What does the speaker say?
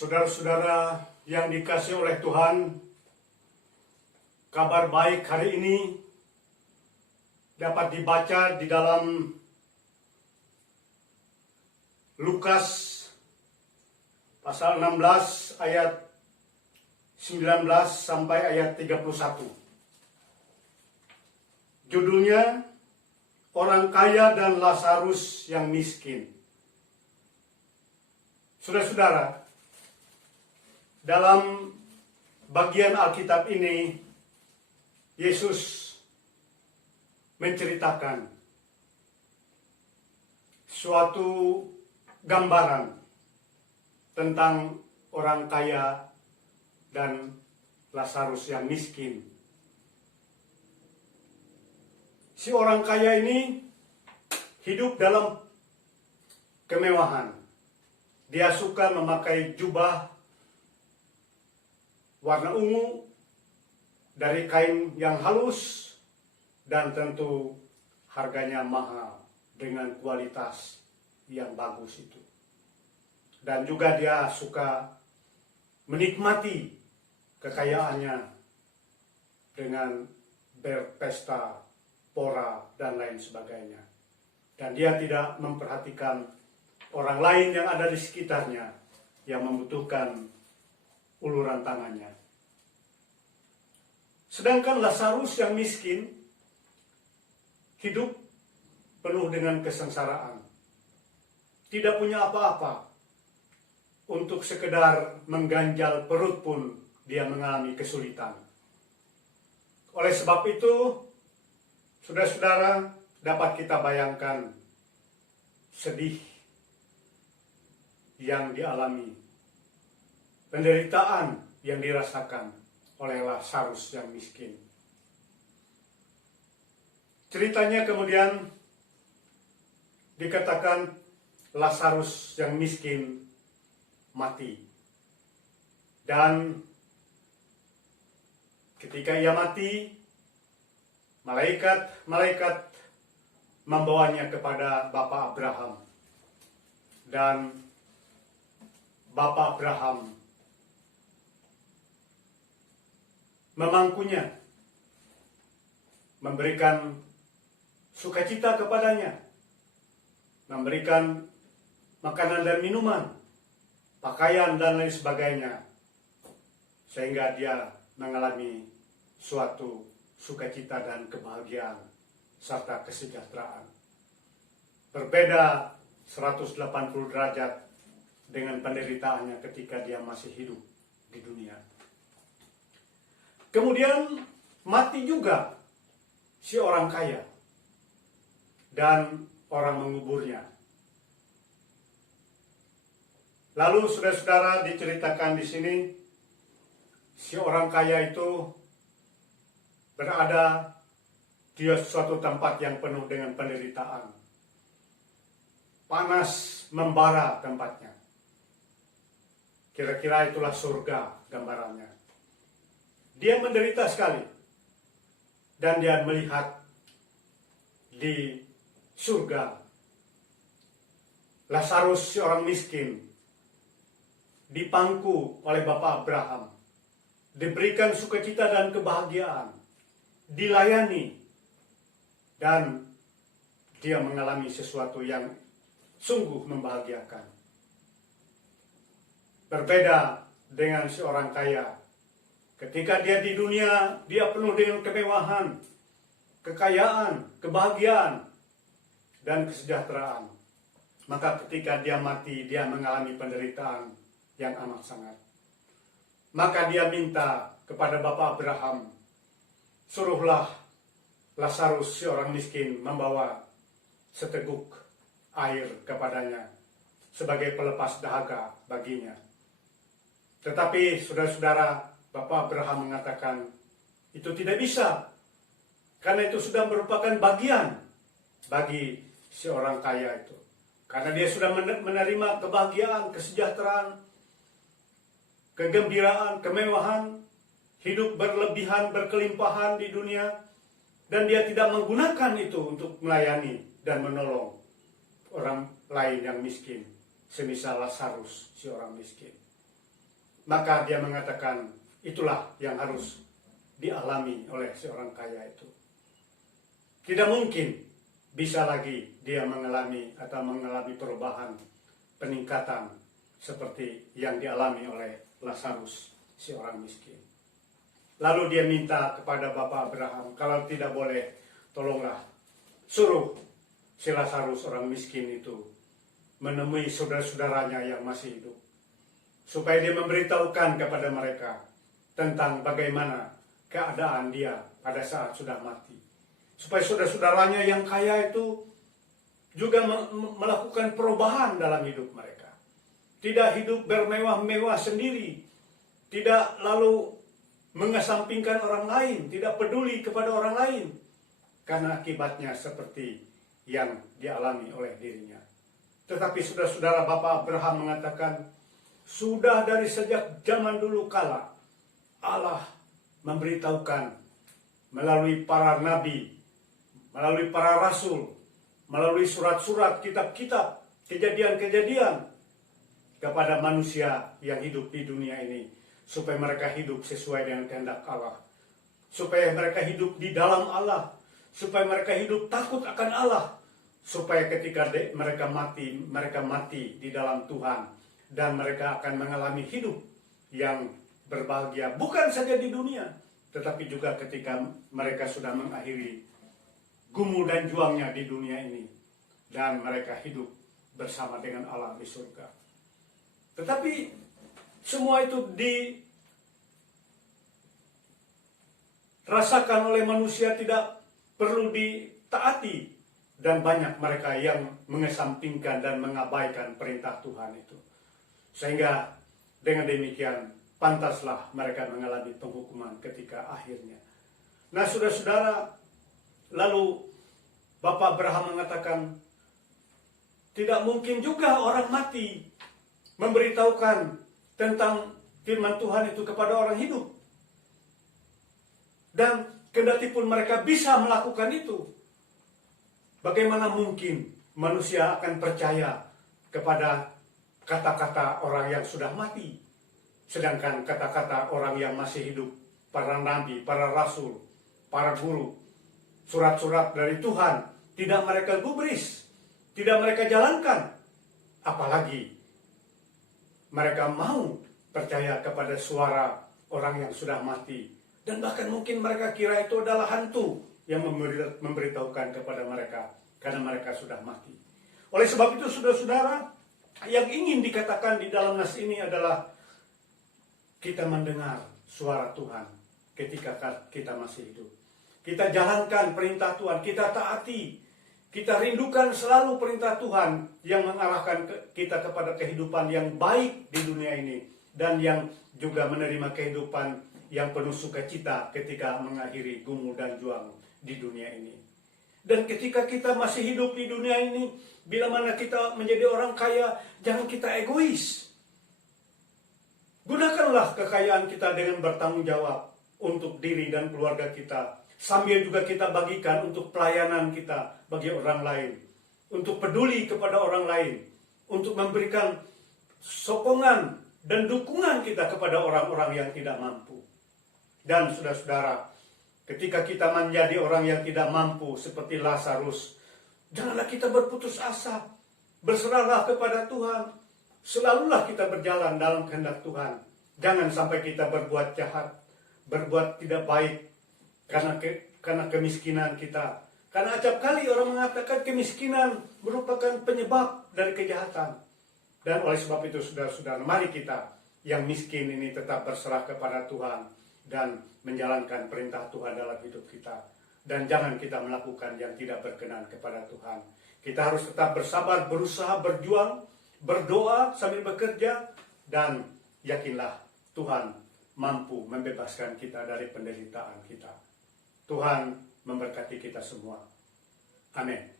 Saudara-saudara yang dikasihi oleh Tuhan, kabar baik hari ini dapat dibaca di dalam Lukas pasal 16 ayat 19 sampai ayat 31. Judulnya, Orang Kaya dan Lazarus yang Miskin. Saudara-saudara, dalam bagian Alkitab ini, Yesus menceritakan suatu gambaran tentang orang kaya dan Lazarus yang miskin. Si orang kaya ini hidup dalam kemewahan. Dia suka memakai jubah warna ungu dari kain yang halus dan tentu harganya mahal dengan kualitas yang bagus itu. Dan juga dia suka menikmati kekayaannya dengan berpesta, pora, dan lain sebagainya. Dan dia tidak memperhatikan orang lain yang ada di sekitarnya yang membutuhkan uluran tangannya. Sedangkan Lazarus yang miskin hidup penuh dengan kesengsaraan. Tidak punya apa-apa. Untuk sekedar mengganjal perut pun dia mengalami kesulitan. Oleh sebab itu, saudara-saudara, dapat kita bayangkan sedih yang dialami, penderitaan yang dirasakan oleh Lazarus yang miskin. Ceritanya kemudian dikatakan Lazarus yang miskin mati. Dan ketika ia mati, malaikat membawanya kepada Bapak Abraham. Dan Bapak Abraham memangkunya, memberikan sukacita kepadanya, memberikan makanan dan minuman, pakaian dan lain sebagainya, sehingga dia mengalami suatu sukacita dan kebahagiaan serta kesejahteraan. Berbeda 180 derajat dengan penderitaannya ketika dia masih hidup di dunia. Kemudian mati juga si orang kaya dan orang menguburnya. Lalu saudara-saudara diceritakan di sini, si orang kaya itu berada di suatu tempat yang penuh dengan penderitaan. Panas membara tempatnya. Kira-kira itulah surga gambarannya. Dia menderita sekali. Dan dia melihat di surga Lazarus, seorang miskin, dipangku oleh Bapak Abraham, diberikan sukacita dan kebahagiaan, dilayani, dan dia mengalami sesuatu yang sungguh membahagiakan. Berbeda dengan seorang kaya. Ketika dia di dunia, dia penuh dengan kemewahan, kekayaan, kebahagiaan, dan kesejahteraan. Maka ketika dia mati, dia mengalami penderitaan yang amat sangat. Maka dia minta kepada Bapak Abraham, suruhlah Lazarus, seorang miskin, membawa seteguk air kepadanya sebagai pelepas dahaga baginya. Tetapi saudara-saudara, Bapak Abraham mengatakan, itu tidak bisa. Karena itu sudah merupakan bagian bagi si orang kaya itu. Karena dia sudah menerima kebahagiaan, kesejahteraan, kegembiraan, kemewahan, hidup berlebihan, berkelimpahan di dunia. Dan dia tidak menggunakan itu untuk melayani dan menolong orang lain yang miskin. Semisal Lazarus, si orang miskin. maka dia mengatakan itulah yang harus dialami oleh seorang kaya itu. Tidak mungkin bisa lagi dia mengalami perubahan, peningkatan seperti yang dialami oleh Lazarus, si orang miskin. Lalu dia minta kepada Bapak Abraham, kalau tidak boleh, tolonglah suruh si Lazarus orang miskin itu menemui saudara-saudaranya yang masih hidup, supaya dia memberitahukan kepada mereka tentang bagaimana keadaan dia pada saat sudah mati. Supaya saudara-saudaranya yang kaya itu juga melakukan perubahan dalam hidup mereka. Tidak hidup bermewah-mewah sendiri, tidak lalu mengesampingkan orang lain, tidak peduli kepada orang lain, karena akibatnya seperti yang dialami oleh dirinya. Tetapi saudara-saudara, Bapak Abraham mengatakan, sudah dari sejak zaman dulu kala, Allah memberitahukan melalui para nabi, melalui para rasul, melalui surat-surat, kitab-kitab, kejadian-kejadian kepada manusia yang hidup di dunia ini, supaya mereka hidup sesuai dengan kehendak Allah, supaya mereka hidup di dalam Allah, supaya mereka hidup takut akan Allah, supaya ketika mereka mati di dalam Tuhan, dan mereka akan mengalami hidup yang berbahagia, bukan saja di dunia, tetapi juga ketika mereka sudah mengakhiri gumul dan juangnya di dunia ini, dan mereka hidup bersama dengan Allah di surga. Tetapi semua itu dirasakan oleh manusia, tidak perlu ditaati, dan banyak mereka yang mengesampingkan dan mengabaikan perintah Tuhan itu. Sehingga dengan demikian pantaslah mereka mengalami penghukuman ketika akhirnya. Nah, saudara-saudara, lalu Bapak Abraham mengatakan, tidak mungkin juga orang mati memberitahukan tentang firman Tuhan itu kepada orang hidup. Dan kendati pun mereka bisa melakukan itu, bagaimana mungkin manusia akan percaya kepada kata-kata orang yang sudah mati, sedangkan kata-kata orang yang masih hidup, para nabi, para rasul, para guru, surat-surat dari Tuhan, tidak mereka gubris, tidak mereka jalankan. Apalagi mereka mau percaya kepada suara orang yang sudah mati, dan bahkan mungkin mereka kira itu adalah hantu yang memberitahukan kepada mereka, karena mereka sudah mati. Oleh sebab itu, saudara-saudara, yang ingin dikatakan di dalam nas ini adalah kita mendengar suara Tuhan ketika kita masih hidup. Kita jalankan perintah Tuhan, kita taati, kita rindukan selalu perintah Tuhan yang mengarahkan kita kepada kehidupan yang baik di dunia ini, dan yang juga menerima kehidupan yang penuh sukacita ketika mengakhiri gumul dan juang di dunia ini. Dan ketika kita masih hidup di dunia ini, bila mana kita menjadi orang kaya, jangan kita egois. Gunakanlah kekayaan kita dengan bertanggung jawab untuk diri dan keluarga kita, sambil juga kita bagikan untuk pelayanan kita bagi orang lain, untuk peduli kepada orang lain, untuk memberikan sokongan dan dukungan kita kepada orang-orang yang tidak mampu. Dan saudara-saudara, ketika kita menjadi orang yang tidak mampu seperti Lazarus, janganlah kita berputus asa. Berserahlah kepada Tuhan. Selalulah kita berjalan dalam kehendak Tuhan. Jangan sampai kita berbuat jahat, berbuat tidak baik karena kemiskinan kita. Karena acap kali orang mengatakan kemiskinan merupakan penyebab dari kejahatan. Dan oleh sebab itu, saudara-saudara, mari kita yang miskin ini tetap berserah kepada Tuhan dan menjalankan perintah Tuhan dalam hidup kita. Dan jangan kita melakukan yang tidak berkenan kepada Tuhan. Kita harus tetap bersabar, berusaha, berjuang, berdoa sambil bekerja, dan yakinlah Tuhan mampu membebaskan kita dari penderitaan kita. Tuhan memberkati kita semua. Amin.